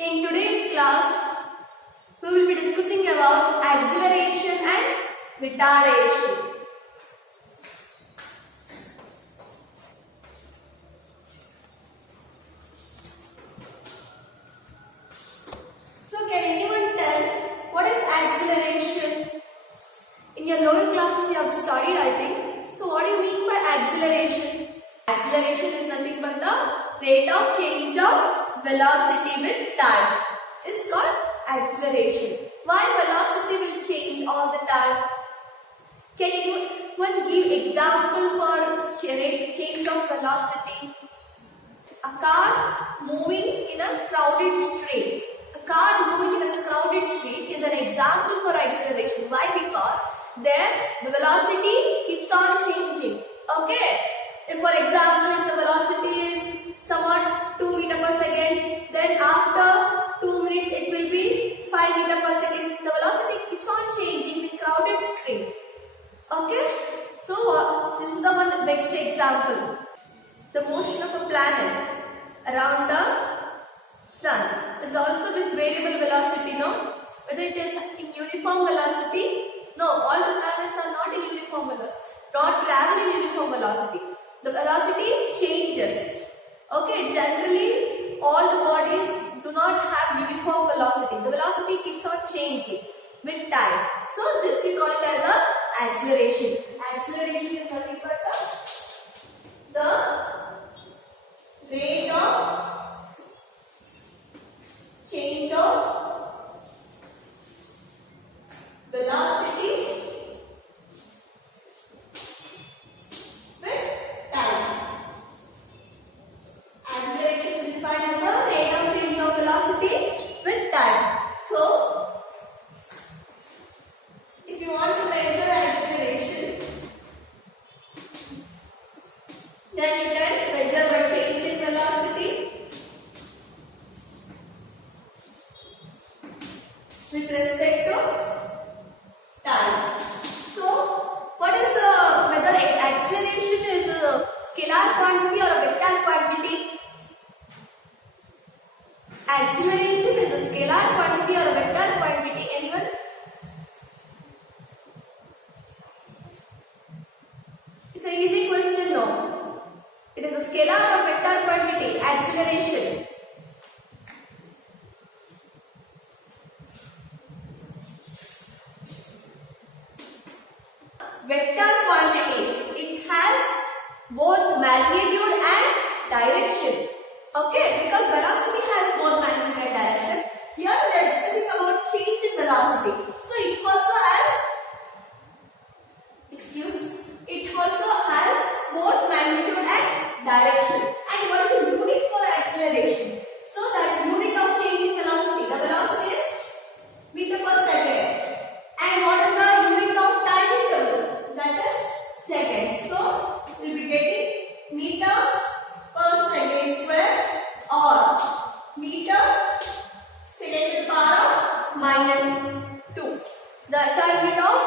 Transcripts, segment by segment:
In today's class, we will be discussing about acceleration and retardation. So, can anyone tell what is acceleration? In your lower classes, you have studied, I think. So, what do you mean by acceleration? Acceleration is nothing but the rate of change of velocity with time. It's called acceleration. Why velocity will change all the time? Can anyone give example for change of velocity? A car moving in a crowded street. A car moving in a crowded street is an example for acceleration. Why? Because there the velocity keeps on changing. Okay. If for example, if the velocity is somewhat 2 meter per second, then after 2 minutes it will be 5 meter per second. The velocity keeps on changing in crowded street. Okay. So this is the one that makes the example. The motion of a planet around the sun is also with variable velocity, no? Whether it is in uniform velocity, no, all the planets are not in uniform velocity, not travel in uniform velocity. The velocity changes. Okay, generally all the bodies do not have uniform velocity. The velocity keeps on changing with time. So this we call it as a acceleration. Acceleration is nothing but the rate of change of velocity with time. Acceleration is defined as the rate of change of velocity with time. So, if you want to measure acceleration, then you can measure the change in velocity with respect to time. So, what is whether acceleration is a scalar quantity or a vector quantity? Acceleration is a scalar quantity or a vector quantity? Anyone? It's an easy question, no? It is a scalar or vector quantity, acceleration. Vector quantity, it has both magnitude and direction. Okay, because velocity has both magnitude and direction. Here we are discussing about change in velocity. So it also has both magnitude and direction. And what is the unit for acceleration? So that unit of change in velocity, the velocity is meter per second. And what is the unit of time interval? That is seconds. So we will be getting meter per second square or meter second to the power of -2. The SI unit of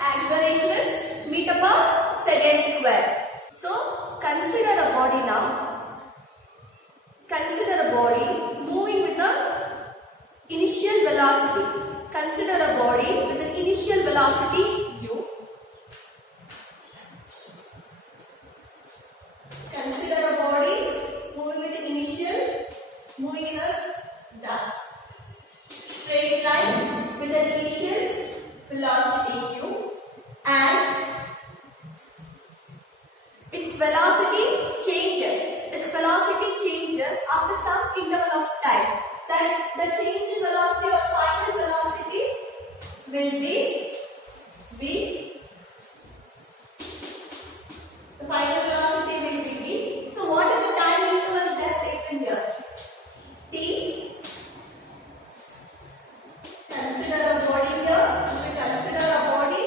acceleration is meter per second square. So consider a body now. Consider a body moving with the initial velocity. Consider a body with an initial velocity u. Consider a body moving with the moving in a straight line with an initial velocity u, and its velocity changes. Its velocity changes after some interval of time. Then the change in velocity or final velocity will be v. The final velocity will be v. So what is the time interval that taken here? T. Consider a body here. If we consider a body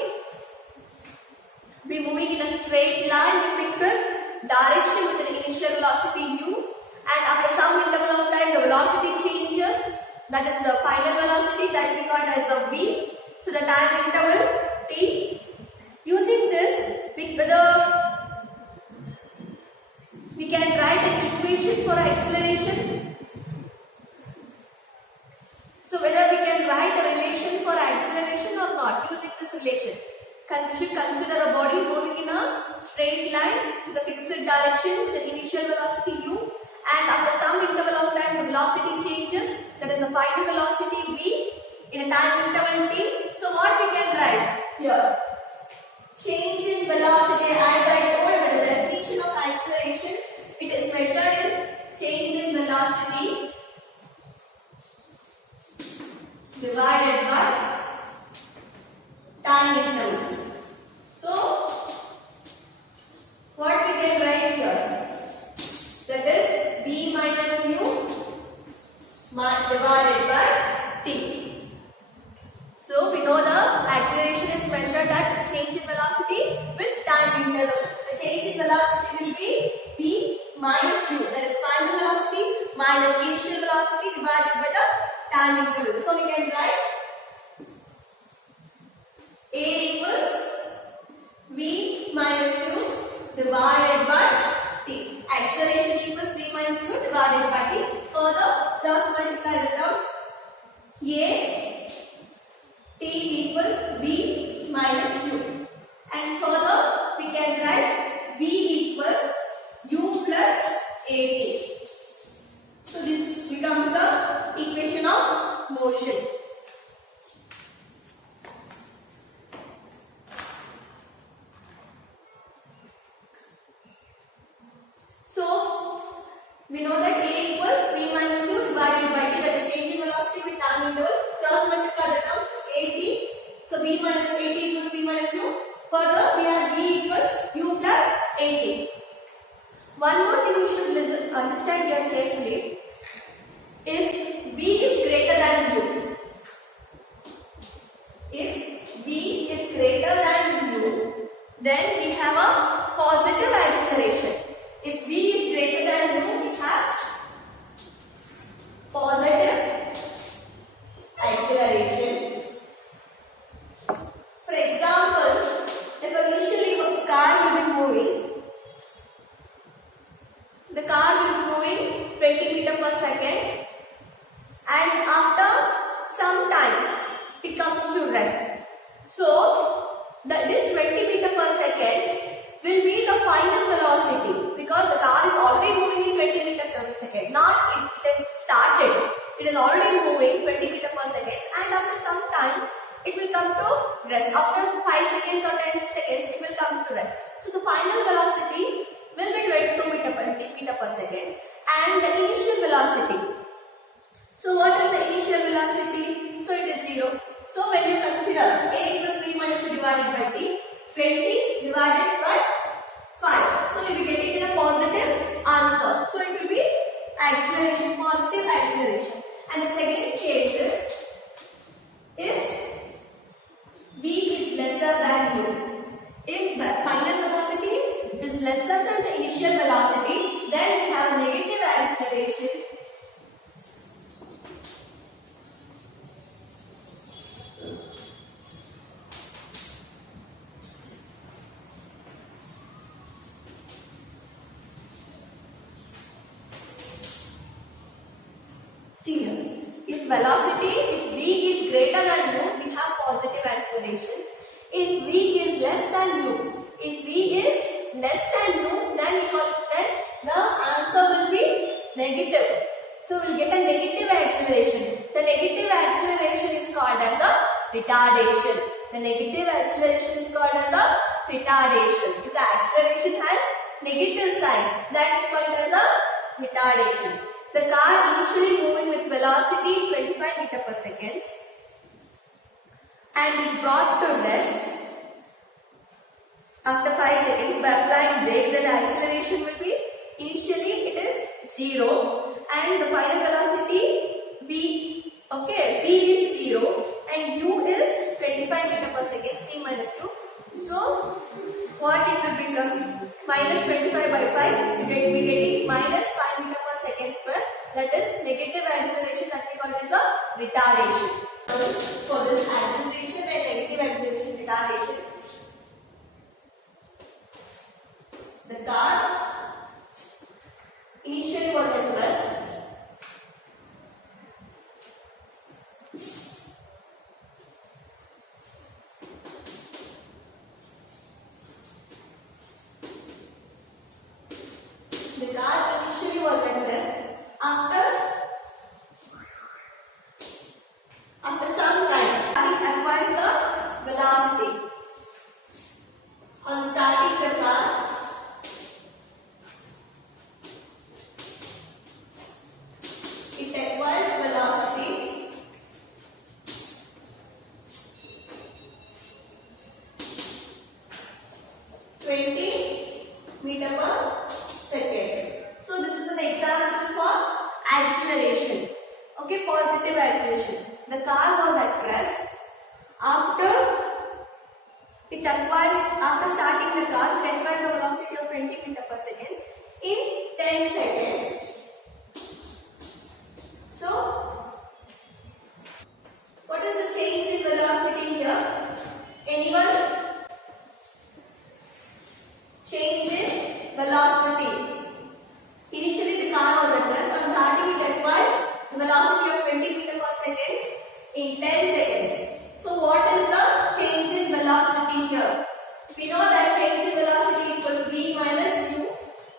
be moving in a straight line with fixed direction with an initial velocity u, and after some interval of time the velocity changes. That is the final velocity that we got as a v. So the time interval t. Using this, we can write an equation for acceleration. So whether we can write a relation for acceleration or not using this relation. Should consider a body moving in a straight line with a fixed direction with an initial velocity u, and after some interval of time the velocity changes, that is a final velocity v in a time interval t. So what we can write here? Change in velocity, as I told by the definition of acceleration, it is measured in change in velocity divided by time interval. So what we can write here? That is v minus u divided by t. So we know the acceleration is measured at change in velocity with time interval. The change in velocity will be v minus u, that is final velocity minus initial velocity divided by the time interval. So we can write a equals v minus u divided by t. Acceleration equals v minus u divided by t. Further, cross multiply the terms. A t equals v minus u, and further we can write v equals u plus at. So this becomes the equation of motion. So we know that a equals v minus u divided by t, that is change in velocity with time interval. Cross multiply the terms at. So v minus at equals v minus u. Further we have v equals u plus at. One more thing you should understand here carefully. If v is greater than u, if v is greater than u, then we have a positive acceleration. If v is greater than u, we have positive acceleration. For example, if initially the car will be moving, the car will be moving 20 meters per second, and after some time it comes to rest. So this 20 meters per second will be the final velocity, because the car is already moving in 20 meters per second. Not it started, it is already moving 20 meters per second, and after some time it will come to rest. After 5 seconds or 10 seconds it will come to rest. So the final velocity will be 22 meters per second, and the initial velocity. So what is the initial velocity? So it is 0. So when you consider a equals v minus u divided by t, 20 divided by 5. So you will be getting in a positive answer. So it will be acceleration, positive acceleration. And the second case is if v is lesser than u. If the final velocity is lesser than the initial velocity, then we have negative acceleration. See here, if velocity, if v is greater than u, we have positive acceleration. If v is less than u, if v is less than u, then the answer will be negative. So we will get a negative acceleration. The negative acceleration is called as a retardation. The negative acceleration is called as a retardation. If the acceleration has negative sign, then we call it as a retardation. The car initially moving with velocity 25 meters per second and is brought to rest after 5 seconds by applying brake. Then the acceleration will be, initially it is 0 and the final velocity v, okay, v is 0 and u is 25 meters per second, v minus u. So what it will become? Minus 25 by 5, we will be getting minus 5 meters per second square. That is negative acceleration, that we call it as a retardation. For this acceleration and negative acceleration retardation, the car initially was at rest Okay, positive acceleration. The car was at rest. After starting the car, it acquires a velocity of 20 meters per second in 10 seconds. So, what is the change in velocity here? Anyone? Change in velocity. Initially the car was at rest. On starting it acquires the velocity of 20 meters per second in 10 seconds. So what is the change in velocity here? We know that change in velocity equals v minus u.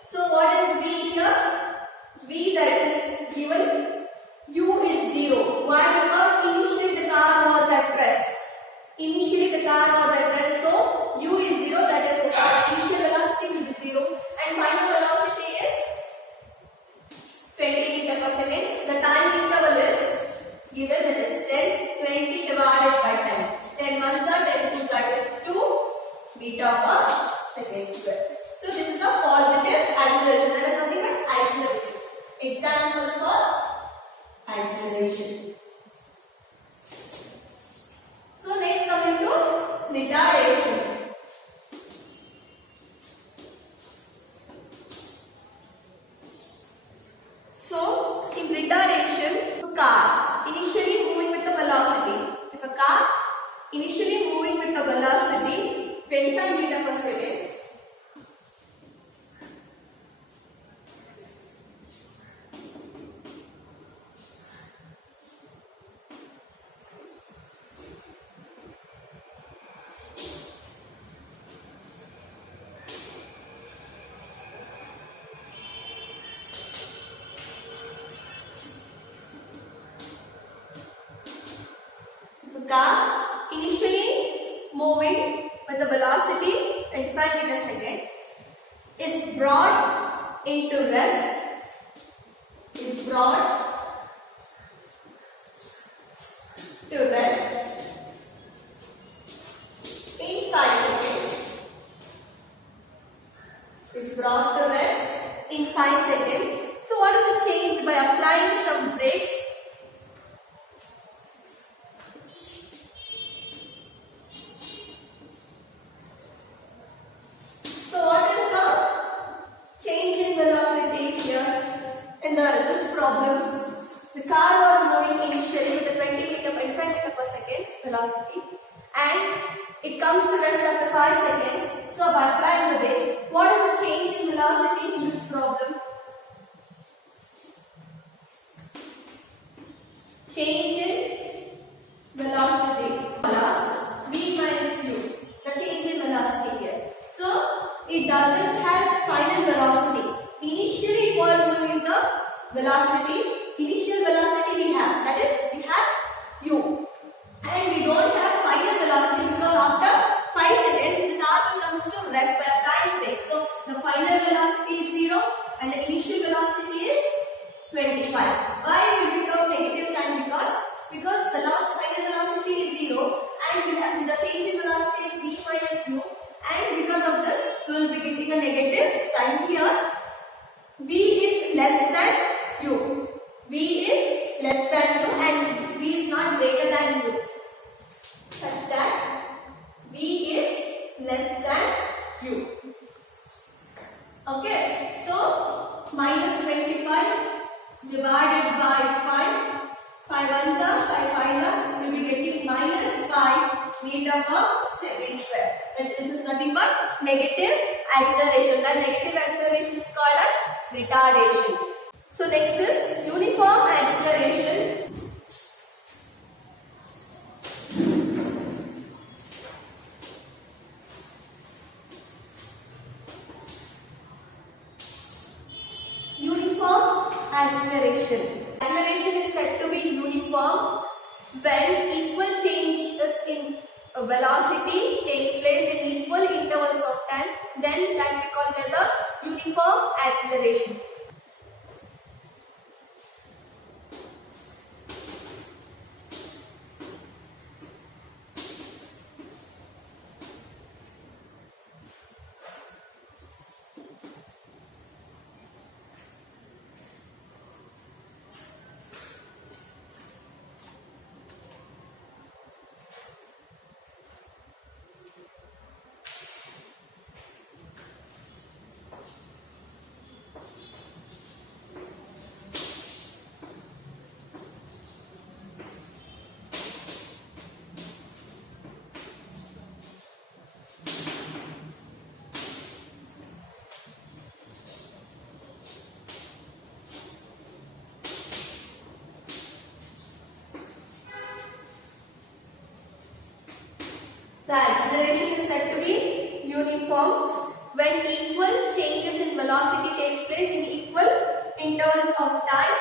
So what is v here? V that is given, u is 0. Why? Because initially the car was at rest. So u is 0, that is the initial velocity will be 0 and final velocity is 20 meters per second. The time interval is given, that is 10, 20 divided by 10. 10 ones are 10 2s, that is 2 meter per second square. So this is a positive acceleration. That is nothing but acceleration. Example for acceleration. So next coming to retardation. So in retardation, a car initially moving with the velocity. If a car initially moving with the velocity 25 meters per second, car initially moving with the velocity 25 meters per second is brought into rest, in 5 seconds, So what is the change? By applying some brakes, this problem, the car was moving initially with a 25 meter per second velocity and it comes to rest after 5 seconds. So by applying the brakes, what is the change in velocity in this problem? Change in velocity, v minus u, the change in velocity here. So it doesn't have final velocity. Initially it was moving the velocity, initial velocity we have, that is we have u, and we don't have final velocity because after 5 seconds the car comes to rest by applying brakes. So the final velocity is 0 and the initial velocity is 25. Why it will become negative sign? Because the last final velocity is 0 and we have the change in velocity is v minus u, and because of this we will be getting a negative sign here. V is less than u. V is less than u and V is not greater than u, such that V is less than u. Okay, so minus 25 divided by 5. 5 ones are 5 5 are, we will be getting minus 5 meter per second square. And this is nothing but negative acceleration. That negative acceleration is called as retardation. So next is uniform acceleration. Uniform acceleration. Acceleration is said to be uniform when equal changes in velocity takes place in equal intervals of time. Then that we call it as a uniform acceleration. uniform when equal changes in velocity takes place in equal intervals of time.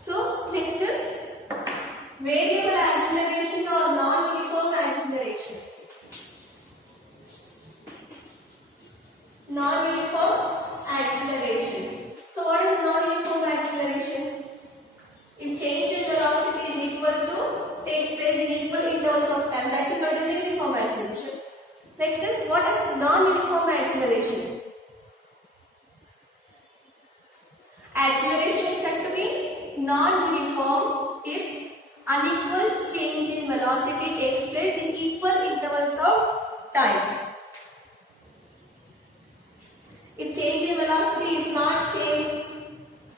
So next is variable acceleration or non-uniform acceleration. Non-uniform acceleration. So what is non-uniform acceleration? If change in velocity is equal to, takes place in equal intervals of time, that is what is uniform acceleration. Next is, what is non-uniform acceleration? Acceleration is said to be non-uniform if unequal change in velocity takes place in equal intervals of time. If change in velocity is not same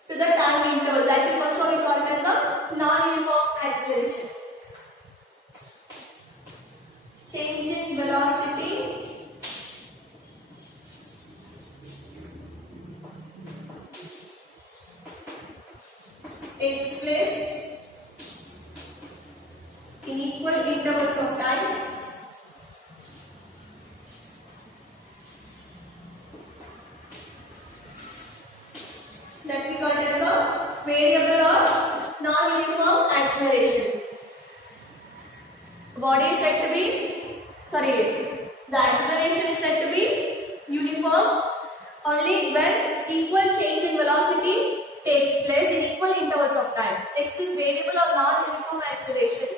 to the time interval, that is also we call it as a non-uniform acceleration. Change in velocity takes place in equal intervals of time. That we call it as a variable or non-uniform acceleration. Body is said to be, the acceleration is said to be uniform only when equal change in velocity takes place in equal intervals of time. Next is variable or non-uniform acceleration.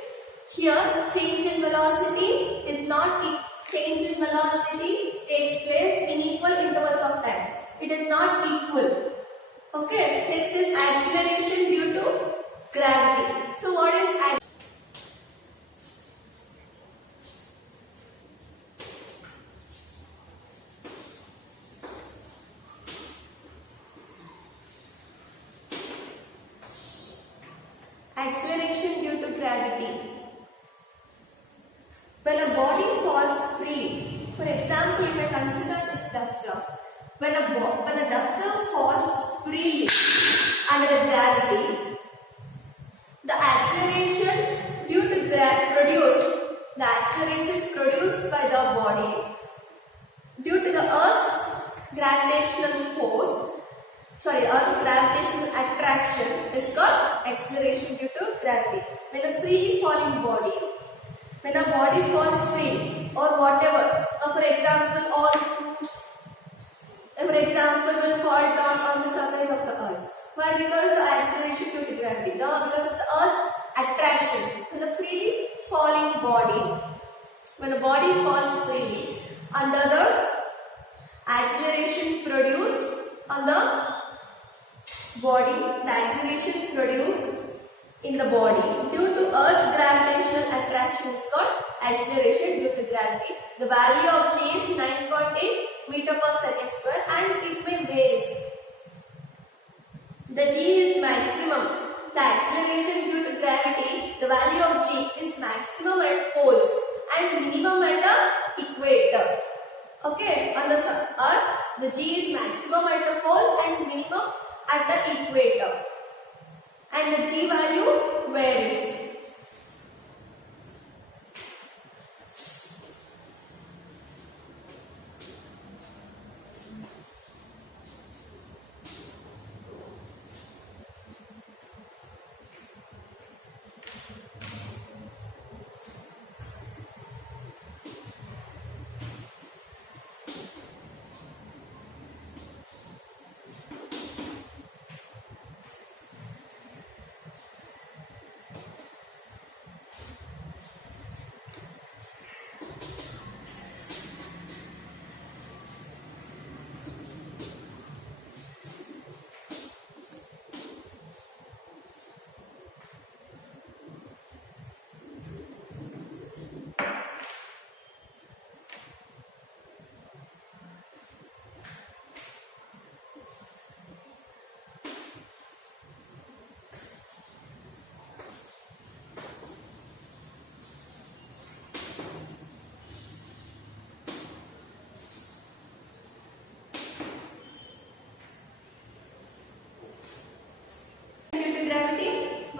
Here, change in velocity is not change in velocity takes place in equal intervals of time. It is not equal. Okay. Next is acceleration due to gravity. So what is acceleration due to gravity? When a body falls free, for example, if I consider this duster, when a duster falls freely under gravity, the acceleration due to the acceleration produced by the body due to the Earth's gravitational attraction is called acceleration due to gravity. When a freely falling body, when a body falls free or whatever, for example, all fruits, for example, will fall down on the surface of the earth. Why? Because of the acceleration due to gravity. Now, because of the earth's attraction. When a freely falling body, when a body falls freely, under the acceleration produced on the body, the acceleration produced in the body due to Earth's gravitational attraction is called acceleration due to gravity. The value of g is 9.8 meter per second square and it may vary. The g is maximum. The acceleration due to gravity, the value of g is maximum at poles and minimum at the equator. Okay, on the Earth, the g is maximum at the poles and minimum at the equator. And the g value varies.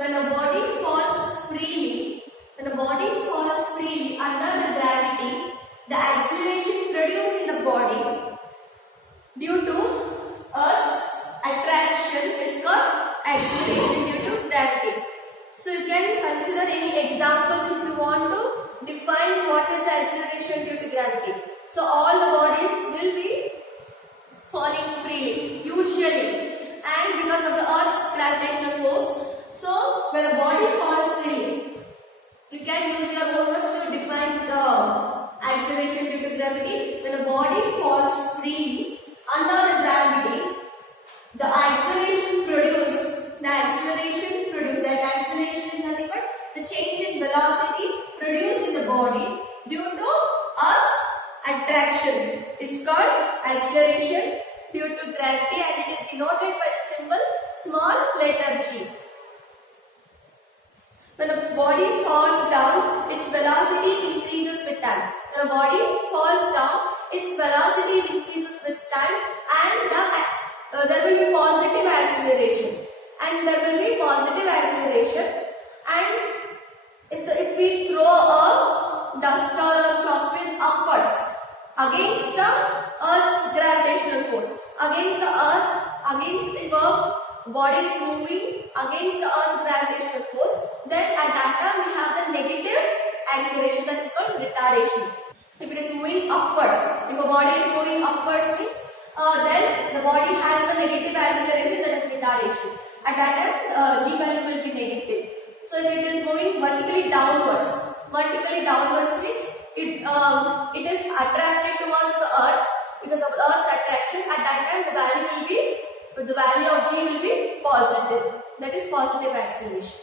when a body falls freely, under the gravity, the acceleration produced in the body due to Earth's attraction is called acceleration due to gravity. So you can consider any examples if you want to define what is the acceleration due to gravity. So all the bodies will be falling freely, usually, and because of the Earth's gravitational force. So when a body falls freely, you can use your own words to define the acceleration due to gravity. When a body falls freely under the gravity, the acceleration produced, that acceleration is nothing but the change in velocity produced in the body due to Earth's attraction is called acceleration due to gravity, and it is denoted by the symbol small letter g. When a body falls down, its velocity increases with time. When a body falls down, its velocity increases with time, and there will be positive acceleration. And if we throw a duster or chalk piece upwards against the Earth's gravitational force, if a body is moving against the Earth's gravitational force, then at that time we have the negative acceleration, that is called retardation. If it is moving upwards, if a body is moving upwards means then the body has the negative acceleration, that is retardation. At that time g value will be negative. So if it is moving vertically downwards means it is attracted towards the Earth because of the Earth's attraction. At that time the value of g will be positive, that is positive acceleration.